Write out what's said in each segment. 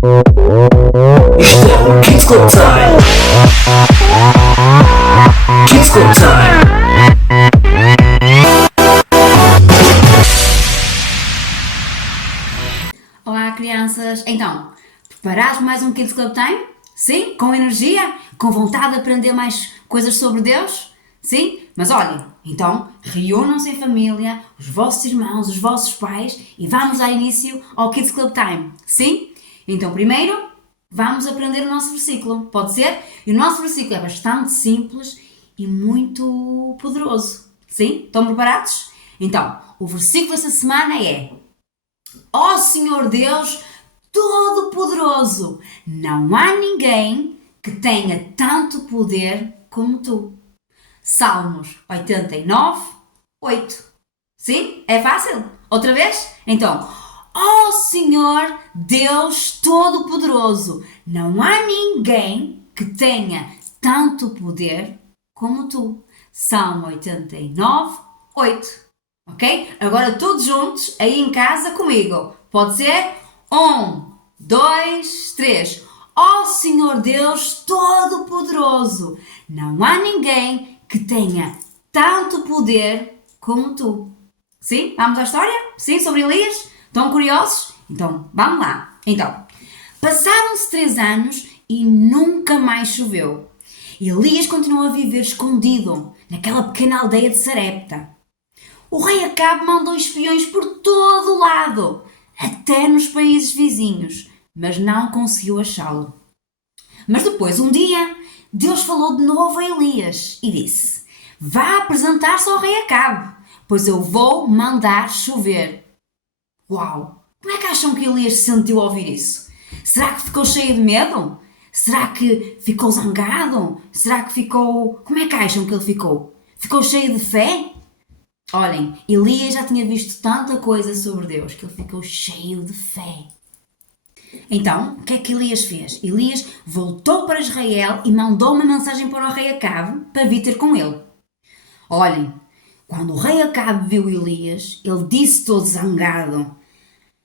Isto é o Kids Club Time. Kids Club Time. Olá, crianças! Então, preparados para mais um Kids Club Time? Sim? Com energia? Com vontade de aprender mais coisas sobre Deus? Sim? Mas olhem, então reúnam-se em família, os vossos irmãos, os vossos pais e vamos dar início ao Kids Club Time. Sim? Então primeiro vamos aprender o nosso versículo, pode ser? E o nosso versículo é bastante simples e muito poderoso. Sim? Estão preparados? Então, o versículo desta semana é: Ó Senhor Deus Todo-Poderoso, não há ninguém que tenha tanto poder como tu. Salmos 89, 8. Sim? É fácil? Outra vez? Então, ó Senhor Deus Todo-Poderoso, não há ninguém que tenha tanto poder como tu. Salmo 89, 8. Ok? Agora todos juntos, aí em casa comigo. Pode ser? 1, 2, 3. Ó Senhor Deus Todo-Poderoso, não há ninguém que tenha tanto poder como tu. Sim? Vamos à história? Sim? Sobre Elias? Estão curiosos? Então, vamos lá. Então, passaram-se 3 anos e nunca mais choveu. Elias continuou a viver escondido naquela pequena aldeia de Sarepta. O rei Acabe mandou espiões por todo o lado, até nos países vizinhos, mas não conseguiu achá-lo. Mas depois, um dia, Deus falou de novo a Elias e disse: vá apresentar-se ao rei Acabe, pois eu vou mandar chover. Uau! Como é que acham que Elias se sentiu ao ouvir isso? Será que ficou cheio de medo? Será que ficou zangado? Será que ficou... Como é que acham que ele ficou? Ficou cheio de fé? Olhem, Elias já tinha visto tanta coisa sobre Deus que ele ficou cheio de fé. Então, o que é que Elias fez? Elias voltou para Israel e mandou uma mensagem para o rei Acabe para vir ter com ele. Olhem, quando o rei Acabe viu Elias, ele disse todo zangado: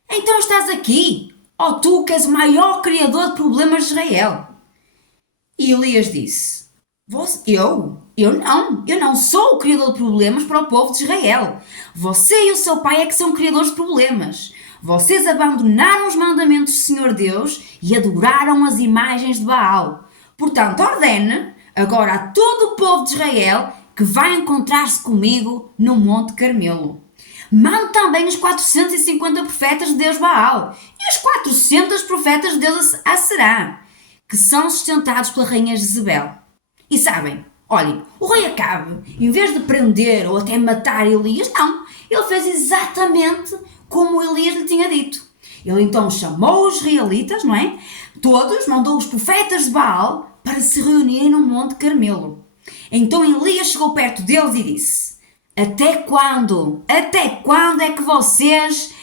então estás aqui, ó tu que és o maior criador de problemas de Israel. E Elias disse: Eu não sou o criador de problemas para o povo de Israel. Você e o seu pai é que são criadores de problemas. Vocês abandonaram os mandamentos do Senhor Deus e adoraram as imagens de Baal. Portanto, ordene agora a todo o povo de Israel que vai encontrar-se comigo no Monte Carmelo. Mande também os 450 profetas de Deus Baal e os 400 profetas de Deus Aserá, que são sustentados pela rainha Jezebel. E sabem, olhem, o rei Acabe, em vez de prender ou até matar Elias, não, ele fez exatamente como Elias lhe tinha dito. Ele então chamou os israelitas, não é? Todos, mandou os profetas de Baal para se reunirem no Monte Carmelo. Então Elias chegou perto deles e disse: Até quando é que vocês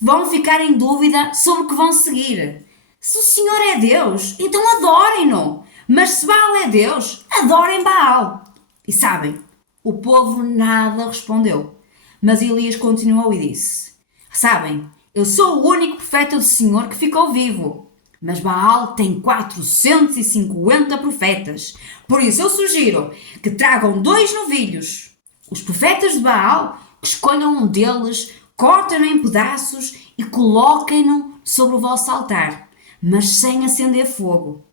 vão ficar em dúvida sobre o que vão seguir? Se o Senhor é Deus, então adorem-no. Mas se Baal é Deus, adorem Baal. E sabem, o povo nada respondeu. Mas Elias continuou e disse: sabem, eu sou o único profeta do Senhor que ficou vivo. Mas Baal tem 450 profetas. Por isso eu sugiro que tragam 2 novilhos. Os profetas de Baal, que escolham um deles, cortem-no em pedaços e coloquem-no sobre o vosso altar, mas sem acender fogo.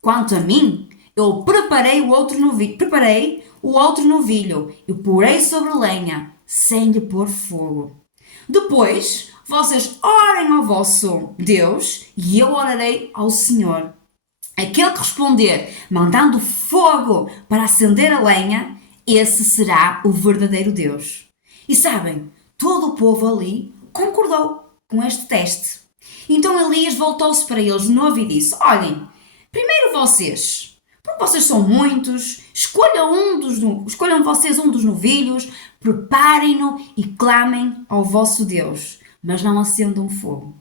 Quanto a mim, eu preparei o outro novilho e porei sobre lenha, sem lhe pôr fogo. Depois, vocês orem ao vosso Deus e eu orarei ao Senhor. Aquele que responder, mandando fogo para acender a lenha, esse será o verdadeiro Deus. E sabem, todo o povo ali concordou com este teste. Então Elias voltou-se para eles de novo e disse: olhem, primeiro vocês, porque vocês são muitos, escolham vocês um dos novilhos, preparem-no e clamem ao vosso Deus, mas não acendam fogo.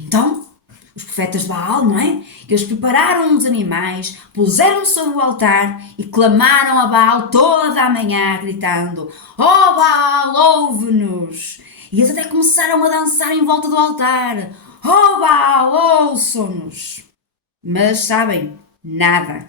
Então, os profetas de Baal, não é? Eles prepararam os animais, puseram-no sobre o altar e clamaram a Baal toda a manhã, gritando: Baal, ouve-nos! E eles até começaram a dançar em volta do altar. Oh Baal, ouçam-nos! Mas sabem, nada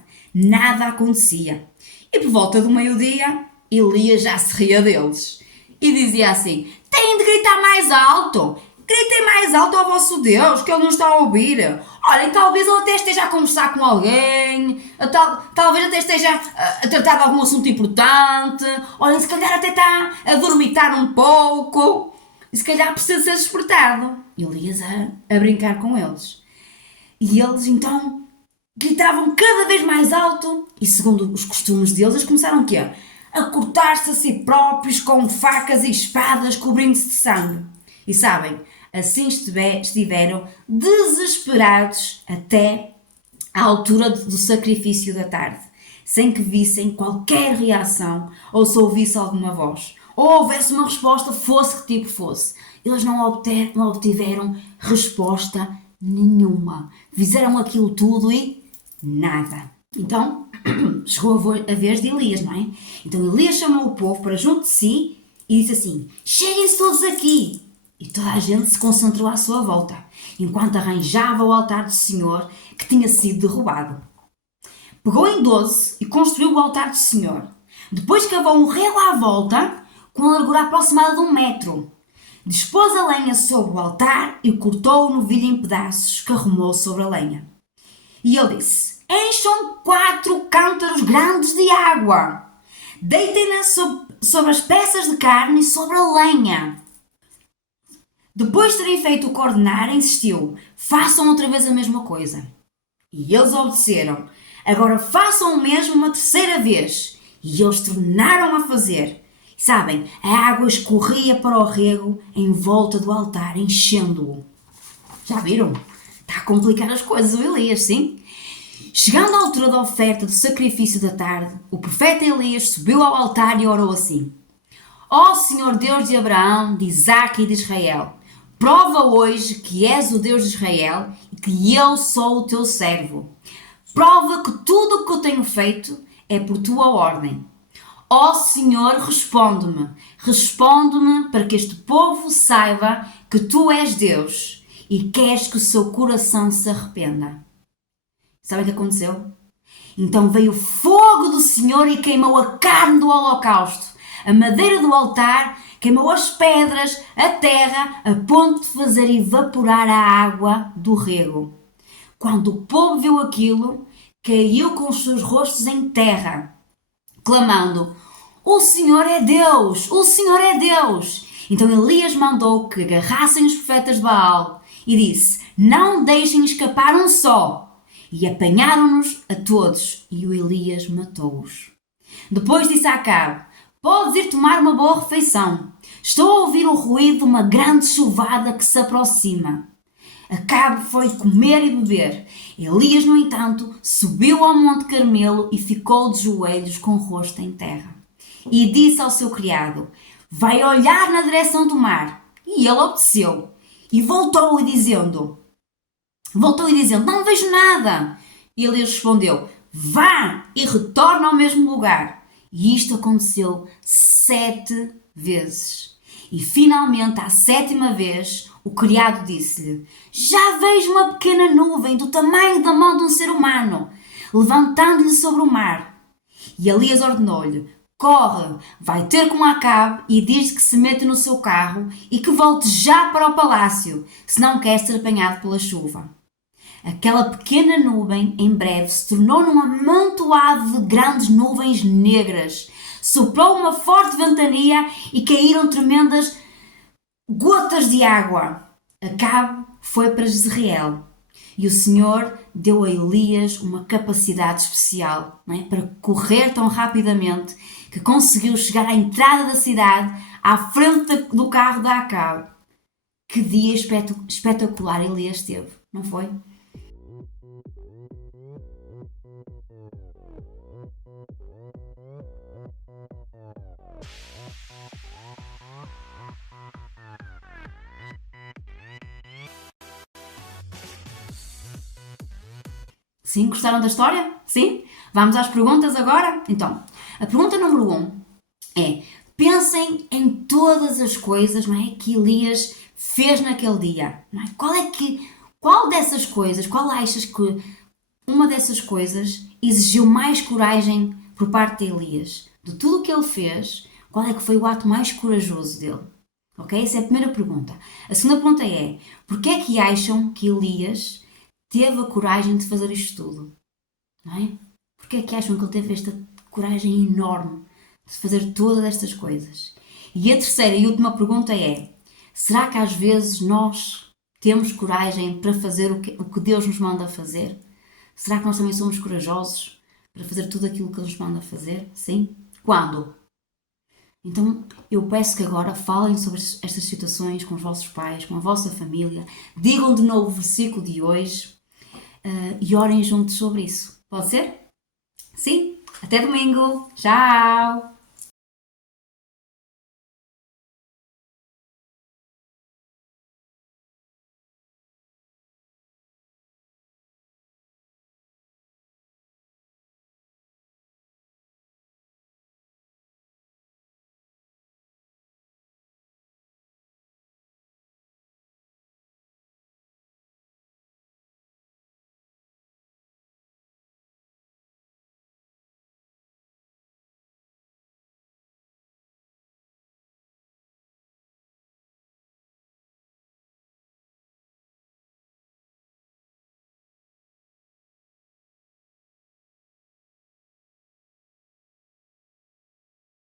acontecia. E por volta do meio-dia, Elias já se ria deles e dizia assim: têm de gritar mais alto! Gritem mais alto ao vosso Deus, que ele não está a ouvir. Olhem, talvez ele até esteja a conversar com alguém, talvez até esteja a tratar de algum assunto importante. Olhem, se calhar até está a dormitar um pouco. E se calhar precisa ser despertado. E Elias a brincar com eles. E eles então gritavam cada vez mais alto e, segundo os costumes deles, eles começaram o quê? A cortar-se a si próprios com facas e espadas, cobrindo-se de sangue. E sabem, assim estiveram desesperados até à altura do sacrifício da tarde, sem que vissem qualquer reação ou se ouvisse alguma voz, ou houvesse uma resposta, fosse que tipo fosse. Eles não obtiveram resposta nenhuma. Fizeram aquilo tudo e nada. Então, chegou a vez de Elias, não é? Então Elias chamou o povo para junto de si e disse assim: cheguem-se todos aqui. E toda a gente se concentrou à sua volta, enquanto arranjava o altar do Senhor que tinha sido derrubado. Pegou em 12 e construiu o altar do Senhor. Depois cavou um rego à volta, com a largura aproximada de 1 metro. Dispôs a lenha sobre o altar e cortou o novilho em pedaços que arrumou sobre a lenha. E ele disse: encham 4 cântaros grandes de água. Deitem-na sobre as peças de carne e sobre a lenha. Depois de terem feito o que ordenar, insistiu: façam outra vez a mesma coisa. E eles obedeceram. Agora façam o mesmo uma terceira vez. E eles tornaram a fazer. Sabem, a água escorria para o rego em volta do altar, enchendo-o. Já viram? Está a complicar as coisas o Elias, sim? Chegando à altura da oferta do sacrifício da tarde, o profeta Elias subiu ao altar e orou assim: ó Senhor Deus de Abraão, de Isaque e de Israel, prova hoje que és o Deus de Israel e que eu sou o teu servo. Prova que tudo o que eu tenho feito é por tua ordem. Ó Senhor, responde-me para que este povo saiba que tu és Deus e queres que o seu coração se arrependa. Sabe o que aconteceu? Então veio o fogo do Senhor e queimou a carne do holocausto, a madeira do altar, queimou as pedras, a terra, a ponto de fazer evaporar a água do rego. Quando o povo viu aquilo, caiu com os seus rostos em terra, clamando: o Senhor é Deus! O Senhor é Deus! Então Elias mandou que agarrassem os profetas de Baal e disse: não deixem escapar um só. E apanharam-nos a todos e o Elias matou-os. Depois disse a Acabe: podes ir tomar uma boa refeição. Estou a ouvir o ruído de uma grande chuvada que se aproxima. Acabe foi comer e beber. Elias, no entanto, subiu ao Monte Carmelo e ficou de joelhos com o rosto em terra. E disse ao seu criado: vai olhar na direção do mar. E ele obedeceu. E voltou dizendo: não vejo nada. E Elias respondeu: vá e retorna ao mesmo lugar. E isto aconteceu 7 vezes. E finalmente, à 7ª vez, o criado disse-lhe: já vejo uma pequena nuvem do tamanho da mão de um ser humano, levantando-lhe sobre o mar. E Elias ordenou-lhe: corre, vai ter com Acabe e diz que se meta no seu carro e que volte já para o palácio, se não quer ser apanhado pela chuva. Aquela pequena nuvem, em breve, se tornou num amontoado de grandes nuvens negras. Soprou uma forte ventania e caíram tremendas gotas de água. Acabe foi para Jezreel. E o Senhor deu a Elias uma capacidade especial, não é? Para correr tão rapidamente que conseguiu chegar à entrada da cidade, à frente do carro da Acabe. Que dia espetacular Elias teve, não foi? Sim, gostaram da história? Sim? Vamos às perguntas agora? Então, a pergunta número 1 é: pensem em todas as coisas, não é, que Elias fez naquele dia? Não é? Qual dessas coisas, qual achas que uma dessas coisas exigiu mais coragem por parte de Elias? De tudo o que ele fez, qual é que foi o ato mais corajoso dele? Ok? Essa é a primeira pergunta. A segunda pergunta é, porquê é que acham que Elias teve a coragem de fazer isto tudo? Não é? Porquê é que acham que ele teve esta coragem enorme de fazer todas estas coisas? E a terceira e última pergunta é, será que às vezes nós temos coragem para fazer o que Deus nos manda fazer? Será que nós também somos corajosos para fazer tudo aquilo que Ele nos manda fazer? Sim? Quando? Então eu peço que agora falem sobre estas situações com os vossos pais, com a vossa família, digam de novo o versículo de hoje e orem juntos sobre isso. Pode ser? Sim? Até domingo! Tchau!